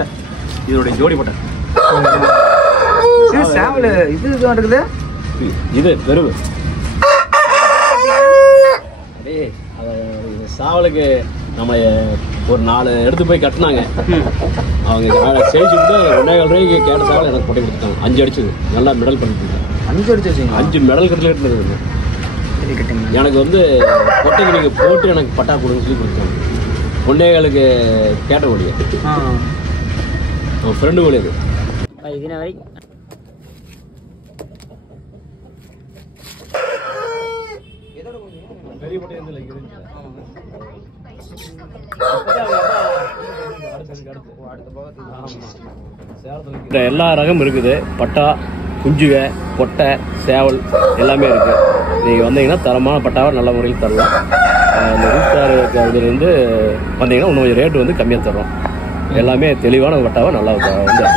பட்டை, இதோடைய ஜோடி பட்டை. சேவல் இதுதான் இருக்குது. இது பெருவு. சாவலுக்கு நம்ம ஒரு 4 எடுத்து போய் கட்டினாங்க. அவங்க செய்துட்டு 2.5 ரூபாய்க்கு கேட்ட சாவல் எனக்கு போட்டு கொடுத்துட்டாங்க. 5 அடிச்சது, நல்லா மெடல் பண்ணிட்டு 5 அடிச்சு வச்சுங்க. 5 மெடல் கட்டில் எனக்கு வந்து பொட்டைக்கு நீங்கள் போட்டு எனக்கு பட்டா கொடுங்க சொல்லி கொடுத்தாங்க. 1.25க்கு கேட்ட கோழியை அவன் ஃப்ரெண்டு கோழி. அது இதுன வரை எல்லா ரகம் இருக்குது. பட்டா, குஞ்சுக, பொட்டை, சேவல் எல்லாமே இருக்கு. நீங்கள் வந்தீங்கன்னா தரமான பட்டாவை நல்ல முறையில் தரலாம். இந்த ரூஸ்டார் இதுலேருந்து வந்தீங்கன்னா இன்னும் கொஞ்சம் ரேட்டு வந்து கம்மியாக தர்றோம். எல்லாமே தெளிவான பட்டாவை நல்லா வந்து